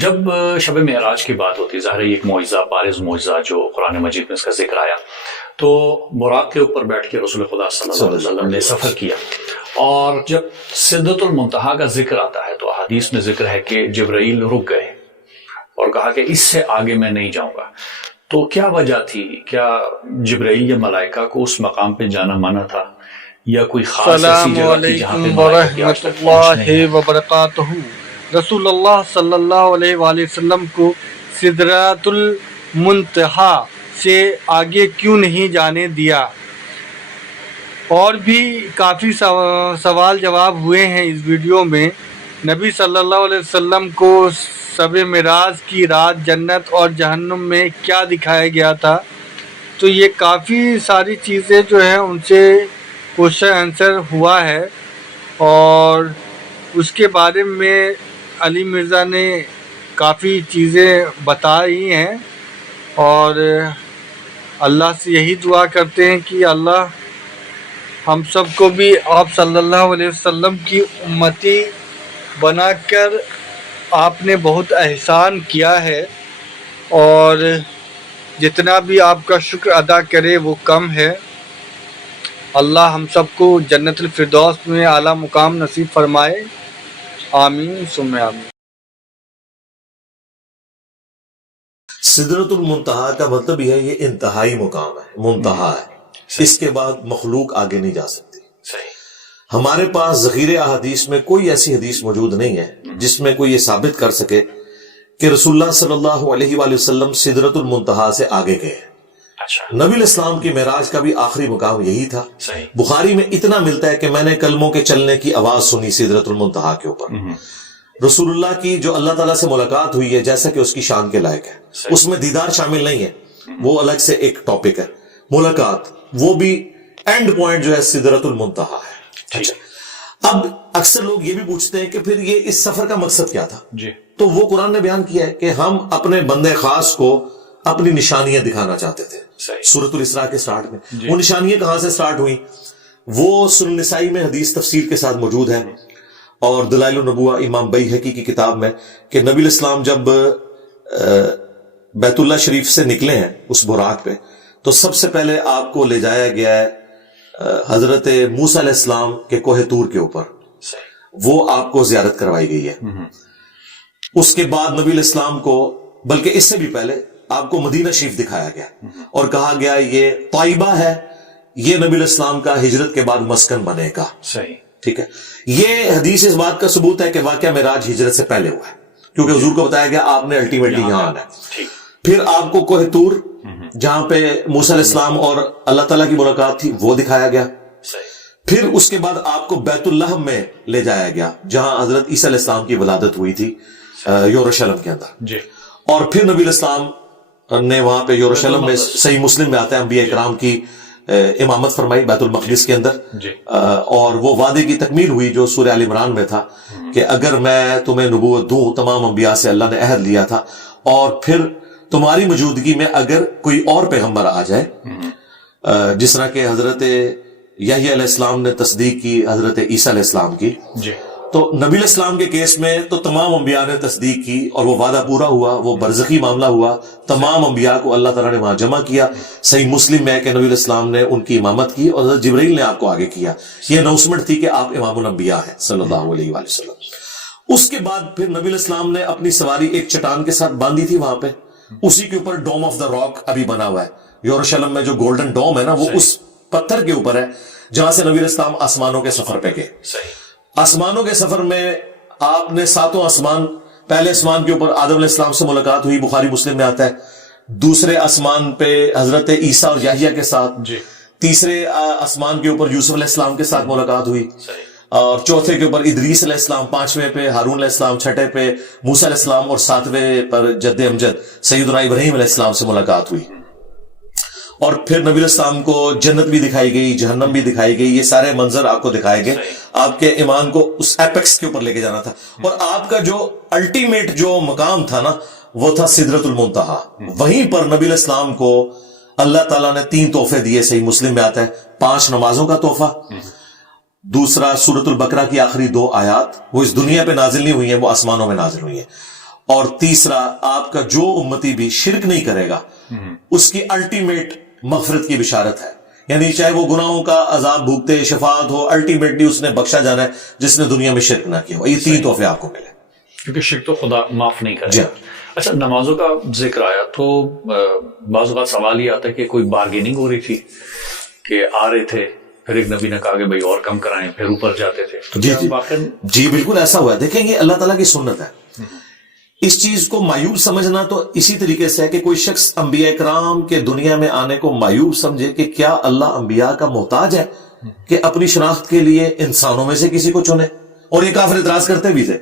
جب شب معراج کی بات ہوتی ہے، ظاہر ایک معجزہ، بارز معجزہ جو قرآن مجید میں اس کا ذکر آیا، تو براق کے اوپر بیٹھ کے رسول خدا صلی اللہ علیہ وسلم نے سفر کیا، اور جب سدرۃ المنتہا کا ذکر آتا ہے تو حدیث میں ذکر ہے کہ جبرائیل رک گئے اور کہا کہ اس سے آگے میں نہیں جاؤں گا۔ تو کیا وجہ تھی؟ کیا جبرائیل یا ملائکہ کو اس مقام پہ جانا منع تھا، یا کوئی خاص ایسی جگہ تھی جہاں پہ ورحمۃ اللہ وبرکاتہ؟ رسول اللہ صلی اللہ علیہ وآلہ وسلم کو سدرۃ المنتہا سے آگے کیوں نہیں جانے دیا؟ اور بھی کافی سوال جواب ہوئے ہیں اس ویڈیو میں۔ نبی صلی اللہ علیہ وسلم کو شب معراج کی رات جنت اور جہنم میں کیا دکھایا گیا تھا؟ تو یہ کافی ساری چیزیں جو ہیں ان سے کوشچن آنسر ہوا ہے، اور اس کے بارے میں علی مرزا نے کافی چیزیں بتائی ہیں، اور اللہ سے یہی دعا کرتے ہیں کہ اللہ ہم سب کو بھی آپ صلی اللہ علیہ وسلم کی امتی بنا کر آپ نے بہت احسان کیا ہے، اور جتنا بھی آپ کا شکر ادا کرے وہ کم ہے۔ اللہ ہم سب کو جنت الفردوس میں اعلیٰ مقام نصیب فرمائے، آمین ثم آمین۔ سدرۃ المنتہا کا مطلب یہ ہے، یہ انتہائی مقام ہے، منتہا ہے، اس کے بعد مخلوق آگے نہیں جا سکتی۔ ہمارے پاس ذخیرے احادیث میں کوئی ایسی حدیث موجود نہیں ہے جس میں کوئی یہ ثابت کر سکے کہ رسول اللہ صلی اللہ علیہ وآلہ وسلم سدرۃ المنتہا سے آگے گئے ہیں۔ نبی الاسلام کی معراج کا بھی آخری مقام یہی تھا۔ بخاری میں اتنا ملتا ہے کہ میں نے کلموں کے چلنے کی آواز سنی سدرۃ المنتہا کے اوپر۔ رسول اللہ کی جو اللہ تعالیٰ سے ملاقات ہوئی ہے جیسا کہ اس کی شان کے لائق ہے، اس میں دیدار شامل نہیں ہے، وہ الگ سے ایک ٹاپک ہے۔ ملاقات وہ بھی اینڈ پوائنٹ جو ہے سدرۃ المنتہا ہے۔ اچھا، اب اکثر لوگ یہ بھی پوچھتے ہیں کہ پھر یہ اس سفر کا مقصد کیا تھا؟ تو وہ قرآن نے بیان کیا ہے کہ ہم اپنے بندے خاص کو اپنی نشانیاں دکھانا چاہتے تھے۔ سورۃ الاسراء کے سٹارٹ میں وہ نشانیاں کہاں سے سٹارٹ ہوئی؟ وہ سنن نسائی میں حدیث تفسیر کے ساتھ موجود ہے، اور دلائل النبوہ امام بیہقی کی کتاب میں کہ نبی الاسلام جب بیت اللہ شریف سے نکلے ہیں اس براق پہ، تو سب سے پہلے آپ کو لے جایا گیا ہے حضرت موسیٰ علیہ السلام کے کوہ طور کے اوپر، وہ آپ کو زیارت کروائی گئی ہے۔ اس کے بعد نبی الاسلام کو، بلکہ اس سے بھی پہلے آپ کو مدینہ شریف دکھایا گیا اور کہا گیا یہ طیبہ ہے، یہ نبی الاسلام کا ہجرت کے بعد مسکن بنے گا۔ ٹھیک ہے، یہ حدیث اس بات کا ثبوت ہے کہ واقعہ معراج ہجرت سے پہلے ہوا ہے، کیونکہ حضور کو بتایا گیا آپ نے الٹیمیٹلی یہاں آنا ہے۔ پھر آپ کو کوہ طور جہاں پہ موسیٰ علیہ السلام اور اللہ تعالیٰ کی ملاقات تھی وہ دکھایا گیا۔ پھر اس کے بعد آپ کو بیت اللحم میں لے جایا گیا جہاں حضرت عیسیٰ علیہ السلام کی ولادت ہوئی تھی یروشلم کے اندر، اور پھر نبی الاسلام نے وہاں پہ یروشلم میں، صحیح مسلم میں آتا ہے، انبیاء کرام کی امامت فرمائی بیت المقدس کے اندر، اور وہ وعدے کی تکمیل ہوئی جو سورہ آل عمران میں تھا کہ اگر میں تمہیں نبوت دوں، تمام انبیاء سے اللہ نے عہد لیا تھا، اور پھر تمہاری موجودگی میں اگر کوئی اور پیغمبر آ جائے، جس طرح کہ حضرت یحییٰ علیہ السلام نے تصدیق کی حضرت عیسیٰ علیہ السلام کی، تو نبی علیہ السلام کے کیس میں تو تمام انبیاء نے تصدیق کی اور وہ وعدہ پورا ہوا، وہ برزخی معاملہ ہوا، تمام انبیاء کو اللہ تعالیٰ نے وہاں جمع کیا۔ صحیح مسلم میں کہ نبی علیہ السلام نے ان کی امامت کی اور حضرت جبرائیل نے آپ کو آگے کیا۔ یہ اناؤنسمنٹ تھی کہ آپ امام الانبیاء ہیں صلی اللہ علیہ وآلہ وسلم۔ اس کے بعد پھر نبی علیہ السلام نے اپنی سواری ایک چٹان کے ساتھ باندھی تھی وہاں پہ، اسی کے اوپر ڈوم آف دا راک ابھی بنا ہوا ہے یروشلم میں، جو گولڈن ڈوم ہے نا، وہ اس پتھر کے اوپر ہے جہاں سے نبی علیہ السلام آسمانوں کے سفر پہ گئے۔ آسمانوں کے سفر میں آپ نے ساتوں آسمان، پہلے آسمان کے اوپر آدم علیہ السلام سے ملاقات ہوئی، بخاری مسلم میں آتا ہے، دوسرے آسمان پہ حضرت عیسیٰ اور یحییٰ کے ساتھ، تیسرے آسمان کے اوپر یوسف علیہ السلام کے ساتھ ملاقات ہوئی، اور چوتھے کے اوپر ادریس علیہ السلام، پانچویں پہ ہارون علیہ السلام، چھٹے پہ موسیٰ علیہ السلام، اور ساتویں پر جد امجد سیدنا ابراہیم علیہ السلام سے ملاقات ہوئی۔ اور پھر نبی علیہ السلام کو جنت بھی دکھائی گئی، جہنم بھی دکھائی گئی، یہ سارے منظر آپ کو دکھائے گئے۔ آپ کے ایمان کو اس ایپیکس کے اوپر لے کے جانا تھا، اور آپ کا جو الٹیمیٹ جو مقام تھا نا، وہ تھا سدرۃ المنتہا۔ وہیں پر نبی علیہ السلام کو اللہ تعالیٰ نے 3 تحفے دیے، صحیح مسلم میں آتا ہے، 5 نمازوں کا تحفہ، دوسرا سورۃ البقرہ کی آخری 2 آیات، وہ اس دنیا پہ نازل نہیں ہوئی ہیں، وہ آسمانوں میں نازل ہوئی ہیں، اور تیسرا آپ کا جو امتی بھی شرک نہیں کرے گا اس کی الٹیمیٹ مغفرت کی بشارت ہے، یعنی چاہے وہ گناہوں کا عذاب بھوگتے شفاعت ہو، الٹیمیٹلی اس نے بخشا جانا ہے جس نے دنیا میں شرک نہ کیا ہو۔ یہ تین تحفے آپ کو ملے، کیونکہ شرک تو خدا معاف نہیں کرے جی۔ گا۔ اچھا، نمازوں کا ذکر آیا تو بعض اوقات سوال یہ آتا ہے کہ کوئی بارگیننگ ہو رہی تھی کہ آ رہے تھے، پھر ایک نبی نے کہا کہ بھائی اور کم کرائیں، پھر اوپر جاتے تھے، تو جی کیا واقعاً جی بالکل ایسا ہوا ہے۔ دیکھیں یہ اللہ تعالیٰ کی سنت ہے، اس چیز کو مایوب سمجھنا تو اسی طریقے سے ہے کہ کوئی شخص انبیاء کرام کے دنیا میں آنے کو مایوب سمجھے کہ کیا اللہ انبیاء کا محتاج ہے کہ اپنی شناخت کے لیے انسانوں میں سے کسی کو چنے؟ اور یہ کافر اعتراض کرتے بھی تھے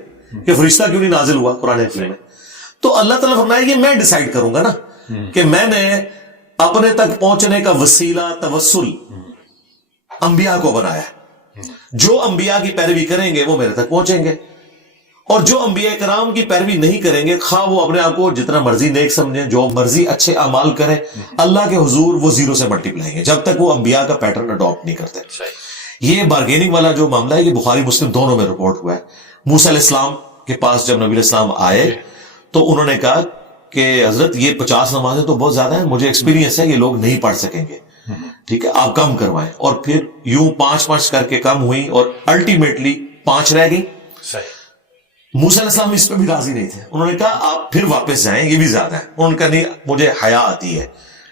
کہ فرشتہ کیوں نہیں نازل ہوا قرآن حکیم میں؟ تو اللہ تعالیٰ فرمایا یہ میں ڈیسائیڈ کروں گا نا کہ میں نے اپنے تک پہنچنے کا وسیلہ توسل انبیاء کو بنایا ہے، جو انبیاء کی پیروی کریں گے وہ میرے تک پہنچیں گے، اور جو انبیاء کرام کی پیروی نہیں کریں گے، خواہ وہ اپنے آپ کو جتنا مرضی نیک سمجھیں، جو مرضی اچھے اعمال کریں، اللہ کے حضور وہ زیرو سے ملٹی پلائیں گے جب تک وہ انبیاء کا پیٹرن اڈاپٹ نہیں کرتے۔ یہ بارگیننگ والا جو معاملہ ہے یہ بخاری مسلم دونوں میں رپورٹ ہوا ہے۔ موسیٰ علیہ السلام کے پاس جب نبی علیہ السلام آئے تو انہوں نے کہا کہ حضرت یہ 50 نمازیں تو بہت زیادہ ہیں، مجھے ایکسپیرینس ہے یہ لوگ نہیں پڑھ سکیں گے، ٹھیک ہے آپ کم کروائیں۔ اور پھر یوں 5 کر کے کم ہوئی اور الٹیمیٹلی 5 رہ گئی۔ موسیٰ علیہ السلام اس پہ بھی راضی نہیں تھے، انہوں نے کہا آپ پھر واپس جائیں، یہ بھی زیادہ ہے۔ انہوں نے کہا نہیں مجھے حیا آتی ہے۔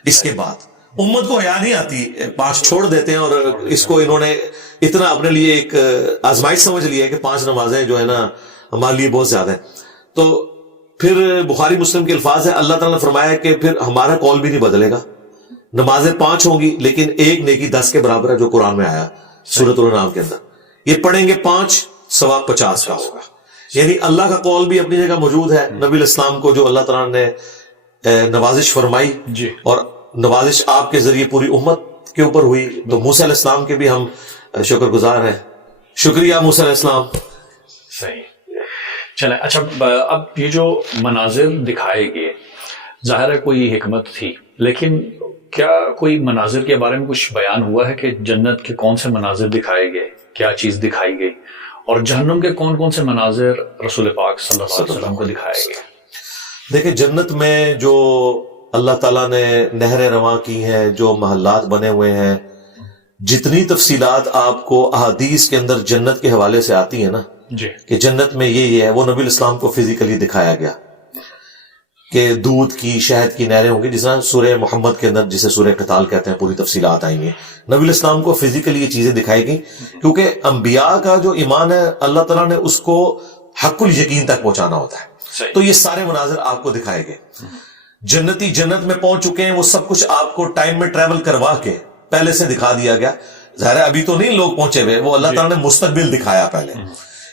اس کے بعد امت کو حیا نہیں آتی، 5 چھوڑ دیتے ہیں، اور اس کو انہوں نے اتنا اپنے لیے ایک آزمائش سمجھ لیا ہے کہ 5 نمازیں جو ہے نا ہمارے لیے بہت زیادہ ہیں۔ تو پھر بخاری مسلم کے الفاظ ہے، اللہ تعالیٰ نے فرمایا کہ پھر ہمارا قول بھی نہیں بدلے گا، نمازیں 5 ہوں گی لیکن ایک نیکی 10 کے برابر ہے جو قرآن میں آیا سورۃ الانعام کے اندر، یہ پڑھیں گے 5 ثواب 50 کا ہوگا۔ یعنی اللہ کا قول بھی اپنی جگہ موجود ہے۔ نبی علیہ السلام کو جو اللہ تعالیٰ نے نوازش فرمائی اور نوازش آپ کے ذریعے پوری امت کے اوپر ہوئی، تو موسیٰ علیہ السلام کے بھی ہم شکر گزار ہیں۔ شکریہ موسیٰ علیہ السلام۔ صحیح چلیں۔ اچھا، اب یہ جو مناظر دکھائے گئے ظاہر ہے کوئی حکمت تھی، لیکن کیا کوئی مناظر کے بارے میں کچھ بیان ہوا ہے کہ جنت کے کون سے مناظر دکھائے گئے، کیا چیز دکھائی گئی، اور جہنم کے کون کون سے مناظر رسول پاک صلی اللہ علیہ وسلم کو دکھائے گئے؟ دیکھیں جنت میں جو اللہ تعالیٰ نے نہریں رواں کی ہیں، جو محلات بنے ہوئے ہیں، جتنی تفصیلات آپ کو احادیث کے اندر جنت کے حوالے سے آتی ہیں نا جی، کہ جنت میں یہ ہے، وہ نبی علیہ السلام کو فزیکلی دکھایا گیا کہ دودھ کی شہد کی نہریں ہوں گی، جس طرح سورہ محمد کے اندر جسے سورہ قتال کہتے ہیں پوری تفصیلات آئیں گی۔ نبی علیہ السلام کو فزیکلی یہ چیزیں دکھائی گئی کیونکہ انبیاء کا جو ایمان ہے اللہ تعالیٰ نے اس کو حق الیقین تک پہنچانا ہوتا ہے، تو یہ سارے مناظر آپ کو دکھائے گئے۔ جنتی جنت میں پہنچ چکے ہیں، وہ سب کچھ آپ کو ٹائم میں ٹریول کروا کے پہلے سے دکھا دیا گیا۔ ظاہر ہے ابھی تو نہیں لوگ پہنچے ہوئے، وہ اللہ تعالیٰ نے مستقبل دکھایا پہلے۔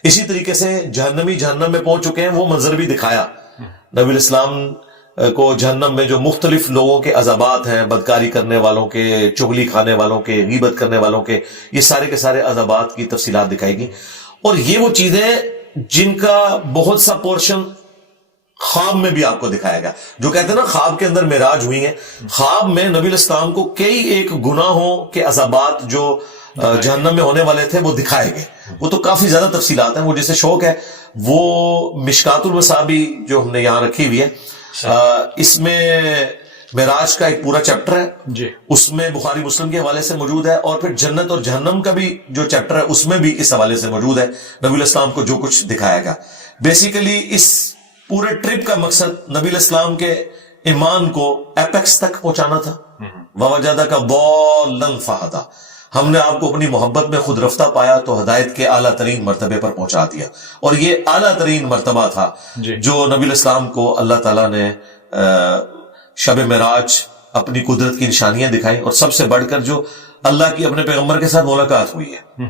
اسی طریقے سے جہنمی جہنم میں پہنچ چکے ہیں، وہ منظر بھی دکھایا۔ نبی علیہ السلام کو جہنم میں جو مختلف لوگوں کے عذابات ہیں، بدکاری کرنے والوں کے، چغلی کھانے والوں کے، غیبت کرنے والوں کے، یہ سارے کے سارے عذابات کی تفصیلات دکھائی گی۔ اور یہ وہ چیزیں جن کا بہت سا پورشن خواب میں بھی آپ کو دکھایا گیا، جو کہتے ہیں نا خواب کے اندر معراج ہوئی ہیں، خواب میں نبی علیہ السلام کو کئی ایک گناہوں کے عذابات جو جہنم میں ہونے والے تھے وہ دکھائے گئے۔ وہ تو کافی زیادہ تفصیلات ہیں، وہ جسے شوق ہے وہ مشکات المصابیح جو ہم نے یہاں رکھی ہوئی ہے، اس میں معراج کا ایک پورا چیپٹر ہے جی، اس میں بخاری مسلم کے حوالے سے موجود ہے، اور پھر جنت اور جہنم کا بھی جو چیپٹر ہے اس میں بھی اس حوالے سے موجود ہے، نبی علیہ السلام کو جو کچھ دکھایا گیا۔ بیسیکلی اس پورے ٹرپ کا مقصد نبی علیہ السلام کے ایمان کو ایپیکس تک پہنچانا تھا۔ وَوَجَدَكَ ضَالًّا فَهَدَىٰ، ہم نے آپ کو اپنی محبت میں خود رفتہ پایا تو ہدایت کے اعلیٰ ترین مرتبے پر پہنچا دیا، اور یہ اعلیٰ ترین مرتبہ تھا جو نبی علیہ السلام کو اللہ تعالیٰ نے شب معراج اپنی قدرت کی نشانیاں دکھائیں، اور سب سے بڑھ کر جو اللہ کی اپنے پیغمبر کے ساتھ ملاقات ہوئی ہے،